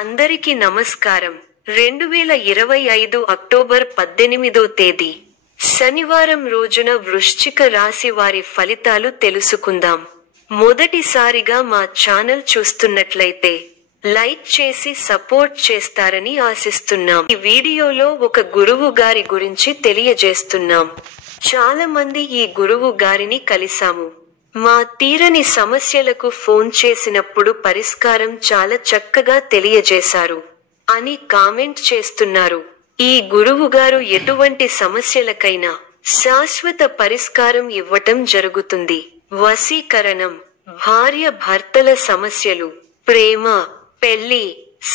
అందరికీ నమస్కారం. 2025 అక్టోబర్ 18వ తేదీ శనివారం రోజున వృశ్చిక రాశి వారి ఫలితాలు తెలుసుకుందాం. మొదటిసారిగా మా ఛానల్ చూస్తున్నట్లయితే లైక్ చేసి సపోర్ట్ చేస్తారని ఆశిస్తున్నాం. ఈ వీడియోలో ఒక గురువు గారి గురించి తెలియజేస్తున్నాం. చాలా మంది ఈ గురువు గారిని కలిసాము. మా తీరని సమస్యలకు ఫోన్ చేసినప్పుడు పరిష్కారం చాలా చక్కగా తెలియజేశారు అని కామెంట్ చేస్తున్నారు. ఈ గురువుగారు ఎటువంటి సమస్యలకైనా శాశ్వత పరిష్కారం ఇవ్వటం జరుగుతుంది. వశీకరణం, భార్య భర్తల సమస్యలు, ప్రేమ, పెళ్లి,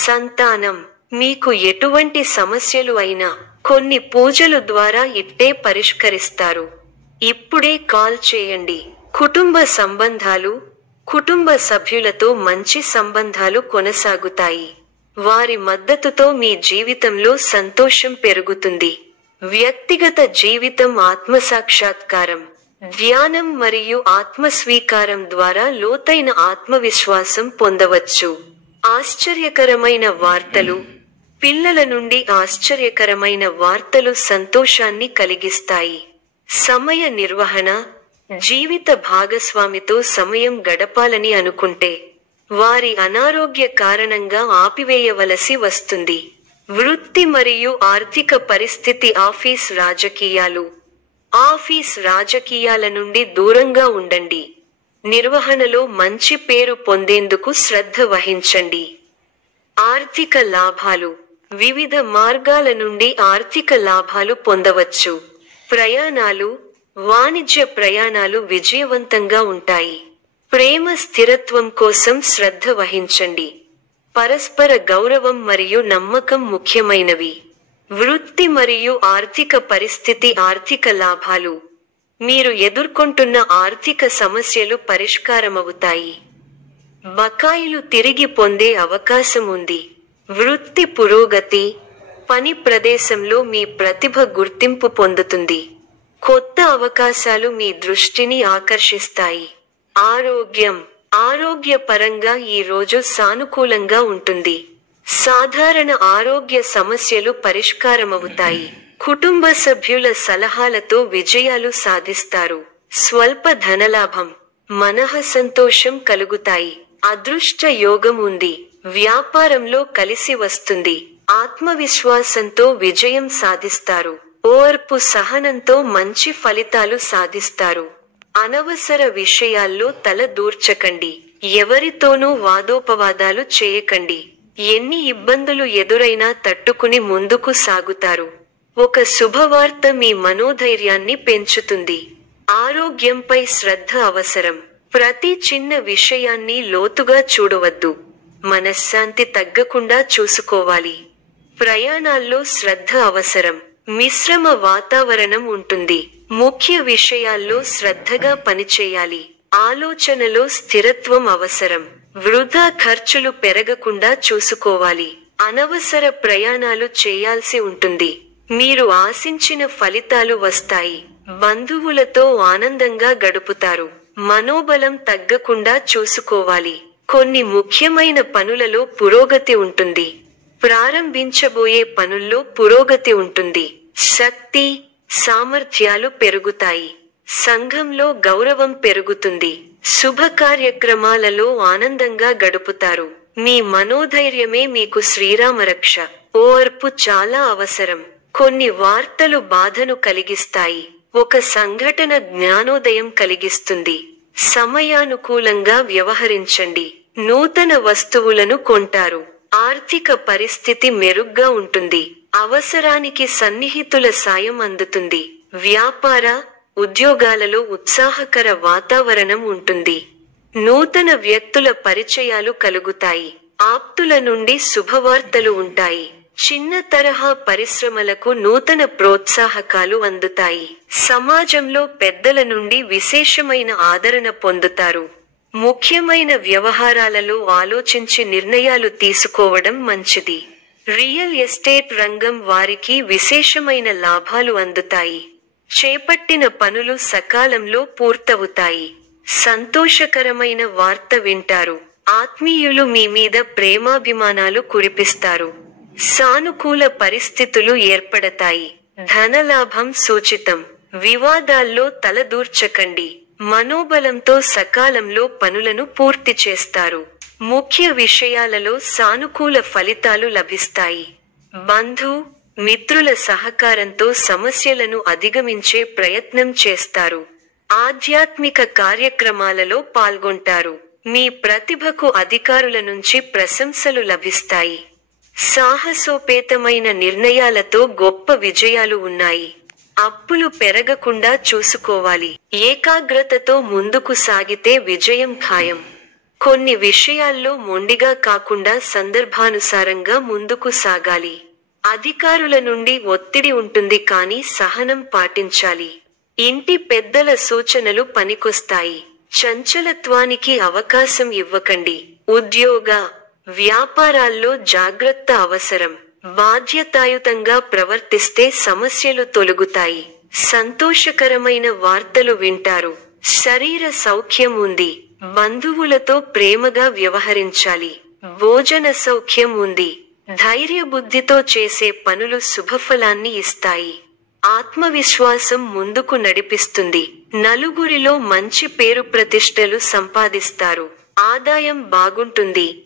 సంతానం, మీకు ఎటువంటి సమస్యలు అయినా కొన్ని పూజలు ద్వారా ఇట్టే పరిష్కరిస్తారు. ఇప్పుడే కాల్ చేయండి. కుటుంబ సంబంధాలు, కుటుంబ సభ్యులతో మంచి సంబంధాలు కొనసాగుతాయి. వారి మద్దతుతో మీ జీవితంలో సంతోషం పెరుగుతుంది. వ్యక్తిగత జీవితం ఆత్మసాక్షాత్కారం, ధ్యానం మరియు ఆత్మస్వీకారం ద్వారా లోతైన ఆత్మవిశ్వాసం పొందవచ్చు. ఆశ్చర్యకరమైన వార్తలు, పిల్లల నుండి ఆశ్చర్యకరమైన వార్తలు సంతోషాన్ని కలిగిస్తాయి. సమయ నిర్వహణ, జీవిత భాగస్వామితో సమయం గడపాలని అనుకుంటే వారి అనారోగ్య కారణంగా ఆపివేయవలసి వస్తుంది. వృత్తి మరియు ఆర్థిక పరిస్థితి, ఆఫీస్ రాజకీయాల నుండి దూరంగా ఉండండి. నిర్వహణలో మంచి పేరు పొందేందుకు శ్రద్ధ వహించండి. ఆర్థిక లాభాలు, వివిధ మార్గాల నుండి ఆర్థిక లాభాలు పొందవచ్చు. ప్రయాణాలు, వాణిజ్య ప్రయాణాలు విజయవంతంగా ఉంటాయి. ప్రేమ స్థిరత్వం కోసం శ్రద్ధ వహించండి. పరస్పర గౌరవం మరియు నమ్మకం ముఖ్యమైనవి. వృత్తి మరియు ఆర్థిక పరిస్థితి, ఆర్థిక లాభాలు, మీరు ఎదుర్కొంటున్న ఆర్థిక సమస్యలు పరిష్కారమవుతాయి. బకాయిలు తిరిగి పొందే అవకాశం ఉంది. వృత్తి పురోగతి, పని ప్రదేశంలో మీ ప్రతిభ గుర్తింపు పొందుతుంది. కొత్త అవకాశాలు మీ దృష్టిని ఆకర్షిస్తాయి. ఆరోగ్యపరంగా ఈ రోజు సానుకూలంగా ఉంటుంది. సాధారణ ఆరోగ్య సమస్యలు పరిష్కారమవుతాయి. కుటుంబ సభ్యుల సలహాలతో విజయాలు సాధిస్తారు. స్వల్ప ధనలాభం, మనఃసంతోషం కలుగుతాయి. అదృష్ట యోగం ఉంది. వ్యాపారంలో కలిసి వస్తుంది. ఆత్మవిశ్వాసంతో విజయం సాధిస్తారు. ఓర్పు సహనంతో మంచి ఫలితాలు సాధిస్తారు. అనవసర విషయాల్లో తల దూర్చకండి. ఎవరితోనూ వాదోపవాదాలు చేయకండి. ఎన్ని ఇబ్బందులు ఎదురైనా తట్టుకుని ముందుకు సాగుతారు. ఒక శుభవార్త మీ మనోధైర్యాన్ని పెంచుతుంది. ఆరోగ్యంపై శ్రద్ధ అవసరం. ప్రతి చిన్న విషయాన్ని లోతుగా చూడవద్దు. మనశ్శాంతి తగ్గకుండా చూసుకోవాలి. ప్రయాణాల్లో శ్రద్ధ అవసరం. మిశ్రమ వాతావరణం ఉంటుంది. ముఖ్య విషయాల్లో శ్రద్ధగా పనిచేయాలి. ఆలోచనలో స్థిరత్వం అవసరం. వృధా ఖర్చులు పెరగకుండా చూసుకోవాలి. అనవసర ప్రయాణాలు చేయాల్సి ఉంటుంది. మీరు ఆశించిన ఫలితాలు వస్తాయి. బంధువులతో ఆనందంగా గడుపుతారు. మనోబలం తగ్గకుండా చూసుకోవాలి. కొన్ని ముఖ్యమైన పనులలో పురోగతి ఉంటుంది. ప్రారంభించబోయే పనుల్లో పురోగతి ఉంటుంది. శక్తి, సామర్థ్యాలు పెరుగుతాయి. సంఘంలో గౌరవం పెరుగుతుంది. శుభ కార్యక్రమాలలో ఆనందంగా గడుపుతారు. మీ మనోధైర్యమే మీకు శ్రీరామరక్ష. ఓర్పు చాలా అవసరం. కొన్ని వార్తలు బాధను కలిగిస్తాయి. ఒక సంఘటన జ్ఞానోదయం కలిగిస్తుంది. సమయానుకూలంగా వ్యవహరించండి. నూతన వస్తువులను కొంటారు. ఆర్థిక పరిస్థితి మెరుగ్గా ఉంటుంది. అవసరానికి సన్నిహితుల సాయం అందుతుంది. వ్యాపార, ఉద్యోగాలలో ఉత్సాహకర వాతావరణం ఉంటుంది. నూతన వ్యక్తుల పరిచయాలు కలుగుతాయి. ఆప్తుల నుండి శుభవార్తలు ఉంటాయి. చిన్న తరహా పరిశ్రమలకు నూతన ప్రోత్సాహకాలు అందుతాయి. సమాజంలో పెద్దల నుండి విశేషమైన ఆదరణ పొందుతారు. ముఖ్యమైన వ్యవహారాలలో ఆలోచించి నిర్ణయాలు తీసుకోవడం మంచిది. రియల్ ఎస్టేట్ రంగం వారికి విశేషమైన లాభాలు అందుతాయి. చేపట్టిన పనులు సకాలంలో పూర్తవుతాయి. సంతోషకరమైన వార్త వింటారు. ఆత్మీయులు మీ మీద ప్రేమాభిమానాలు కురిపిస్తారు. సానుకూల పరిస్థితులు ఏర్పడతాయి. ధనలాభం సూచితం. వివాదాల్లో తలదూర్చకండి. మనోబలంతో సకాలంలో పనులను పూర్తి చేస్తారు. ముఖ్య విషయాలలో సానుకూల ఫలితాలు లభిస్తాయి. బంధు, మిత్రుల సహకారంతో సమస్యలను అధిగమించే ప్రయత్నం చేస్తారు. ఆధ్యాత్మిక కార్యక్రమాలలో పాల్గొంటారు. మీ ప్రతిభకు అధికారుల నుంచి ప్రశంసలు లభిస్తాయి. సాహసోపేతమైన నిర్ణయాలతో గొప్ప విజయాలు ఉన్నాయి. అప్పులు పెరగకుండా చూసుకోవాలి. ఏకాగ్రతతో ముందుకు సాగితే విజయం ఖాయం. కొన్ని విషయాల్లో మొండిగా కాకుండా సందర్భానుసారంగా ముందుకు సాగాలి. అధికారుల నుండి ఒత్తిడి ఉంటుంది కానీ సహనం పాటించాలి. ఇంటి పెద్దల సూచనలు పనికొస్తాయి. చంచలత్వానికి అవకాశం ఇవ్వకండి. ఉద్యోగ, వ్యాపారాల్లో జాగ్రత్త అవసరం. బాధ్యతాయుతంగా ప్రవర్తిస్తే సమస్యలు తొలగుతాయి. సంతోషకరమైన వార్తలు వింటారు. శరీర సౌఖ్యం ఉంది. బంధువులతో ప్రేమగా వ్యవహరించాలి. భోజన సౌఖ్యం ఉంది. ధైర్యబుద్ధితో చేసే పనులు శుభఫలాన్ని ఇస్తాయి. ఆత్మవిశ్వాసం ముందుకు నడిపిస్తుంది. నలుగురిలో మంచి పేరు ప్రతిష్టలు సంపాదిస్తారు. ఆదాయం బాగుంటుంది.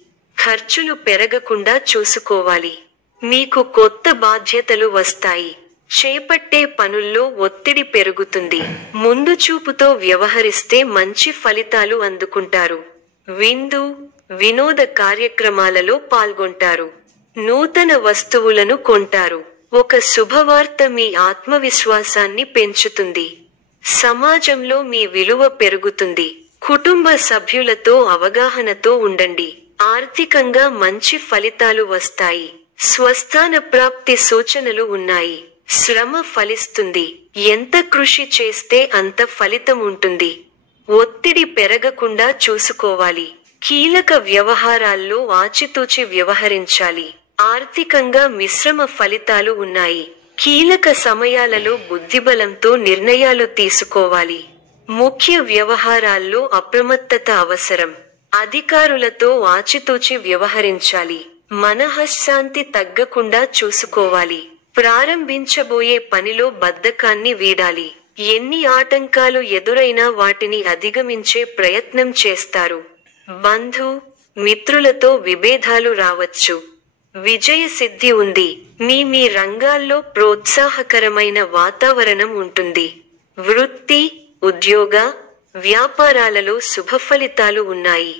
ఖర్చులు పెరగకుండా చూసుకోవాలి. మీకు కొత్త బాధ్యతలు వస్తాయి. చేపట్టే పనుల్లో ఒత్తిడి పెరుగుతుంది. ముందు చూపుతో వ్యవహరిస్తే మంచి ఫలితాలు అందుకుంటారు. విందు, వినోద కార్యక్రమాలలో పాల్గొంటారు. నూతన వస్తువులను కొంటారు. ఒక శుభవార్త మీ ఆత్మవిశ్వాసాన్ని పెంచుతుంది. సమాజంలో మీ విలువ పెరుగుతుంది. కుటుంబ సభ్యులతో అవగాహనతో ఉండండి. ఆర్థికంగా మంచి ఫలితాలు వస్తాయి. స్వస్థాన ప్రాప్తి సూచనలు ఉన్నాయి. శ్రమ ఫలిస్తుంది. ఎంత కృషి చేస్తే అంత ఫలితం ఉంటుంది. ఒత్తిడి పెరగకుండా చూసుకోవాలి. కీలక వ్యవహారాల్లో ఆచితూచి వ్యవహరించాలి. ఆర్థికంగా మిశ్రమ ఫలితాలు ఉన్నాయి. కీలక సమయాలలో బుద్ధిబలంతో నిర్ణయాలు తీసుకోవాలి. ముఖ్య వ్యవహారాల్లో అప్రమత్తత అవసరం. అధికారులతో ఆచితూచి వ్యవహరించాలి. మనఃశాంతి తగ్గకుండా చూసుకోవాలి. ప్రారంభించబోయే పనిలో బద్ధకాన్ని వీడాలి. ఎన్ని ఆటంకాలు ఎదురైనా వాటిని అధిగమించే ప్రయత్నం చేస్తారు. బంధు, మిత్రులతో విభేదాలు రావచ్చు. విజయ సిద్ధి ఉంది. మీ రంగాల్లో ప్రోత్సాహకరమైన వాతావరణం ఉంటుంది. వృత్తి, ఉద్యోగ, వ్యాపారాలలో శుభఫలితాలు ఉన్నాయి.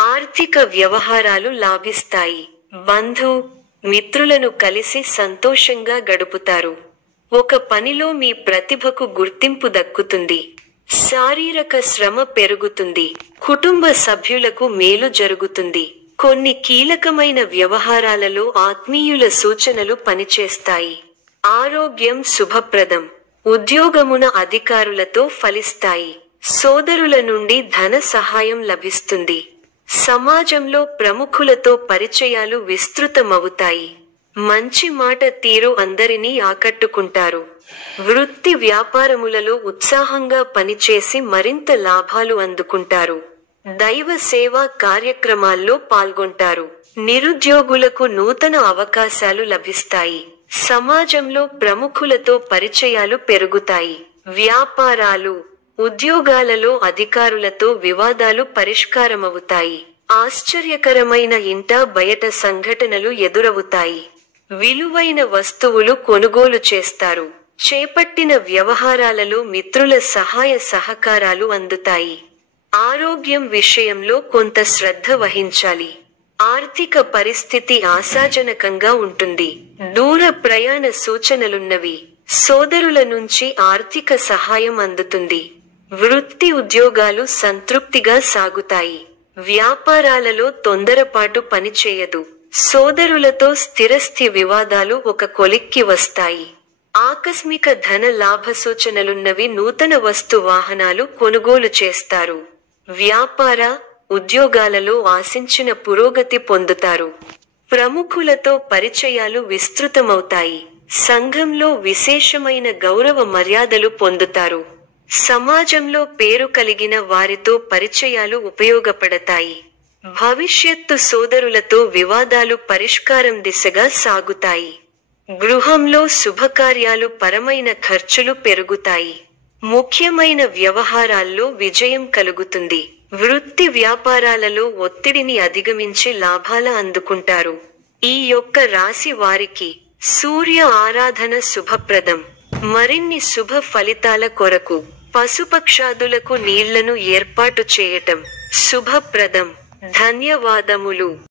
ఆర్థిక వ్యవహారాలు లాభిస్తాయి. బంధు, మిత్రులను కలిసి సంతోషంగా గడుపుతారు. ఒక పనిలో మీ ప్రతిభకు గుర్తింపు దక్కుతుంది. శారీరక శ్రమ పెరుగుతుంది. కుటుంబ సభ్యులకు మేలు జరుగుతుంది. కొన్ని కీలకమైన వ్యవహారాలలో ఆత్మీయుల సూచనలు పనిచేస్తాయి. ఆరోగ్యం శుభప్రదం. ఉద్యోగమున అధికారులతో ఫలిస్తాయి. సోదరుల నుండి ధన సహాయం లభిస్తుంది. సమాజంలో ప్రముఖులతో పరిచయాలు విస్తృతమవుతాయి. మంచి మాట తీరు అందరినీ ఆకట్టుకుంటారు. వృత్తి వ్యాపారములలో ఉత్సాహంగా పనిచేసి మరింత లాభాలు అందుకుంటారు. దైవ సేవా కార్యక్రమాల్లో పాల్గొంటారు. నిరుద్యోగులకు నూతన అవకాశాలు లభిస్తాయి. సమాజంలో ప్రముఖులతో పరిచయాలు పెరుగుతాయి. వ్యాపారాలు, ఉద్యోగాలలో అధికారులతో వివాదాలు పరిష్కారమవుతాయి. ఆశ్చర్యకరమైన ఇంట బయట సంఘటనలు ఎదురవుతాయి. విలువైన వస్తువులు కొనుగోలు చేస్తారు. చేపట్టిన వ్యవహారాలలో మిత్రుల సహాయ సహకారాలు అందుతాయి. ఆరోగ్యం విషయంలో కొంత శ్రద్ధ వహించాలి. ఆర్థిక పరిస్థితి ఆశాజనకంగా ఉంటుంది. దూర ప్రయాణ సూచనలున్నవి. సోదరుల నుంచి ఆర్థిక సహాయం అందుతుంది. వృత్తి ఉద్యోగాలు సంతృప్తిగా సాగుతాయి. వ్యాపారాలలో తొందరపాటు పనిచేయదు. సోదరులతో స్థిరస్థి వివాదాలు ఒక కొలిక్కి వస్తాయి. ఆకస్మిక ధన లాభ సూచనలున్నవి. నూతన వస్తు వాహనాలు కొనుగోలు చేస్తారు. వ్యాపార, ఉద్యోగాలలో ఆశించిన పురోగతి పొందుతారు. ప్రముఖులతో పరిచయాలు విస్తృతమవుతాయి. సంఘంలో విశేషమైన గౌరవ మర్యాదలు పొందుతారు. సమాజంలో పేరు కలిగిన వారితో పరిచయాలు ఉపయోగపడతాయి. భవిష్యత్తు సోదరులతో వివాదాలు పరిష్కారం దిశగా సాగుతాయి. గృహంలో శుభకార్యాలు పరమైన ఖర్చులు పెరుగుతాయి. ముఖ్యమైన వ్యవహారాల్లో విజయం కలుగుతుంది. వృత్తి వ్యాపారాలలో ఒత్తిడిని అధిగమించి లాభాల అందుకుంటారు. ఈ యొక్క రాశి వారికి సూర్య ఆరాధన శుభప్రదం. మరిన్ని శుభ ఫలితాల కొరకు పశుపక్షాదులకు నీళ్లను ఏర్పాటు చేయటం శుభప్రదం. ధన్యవాదములు.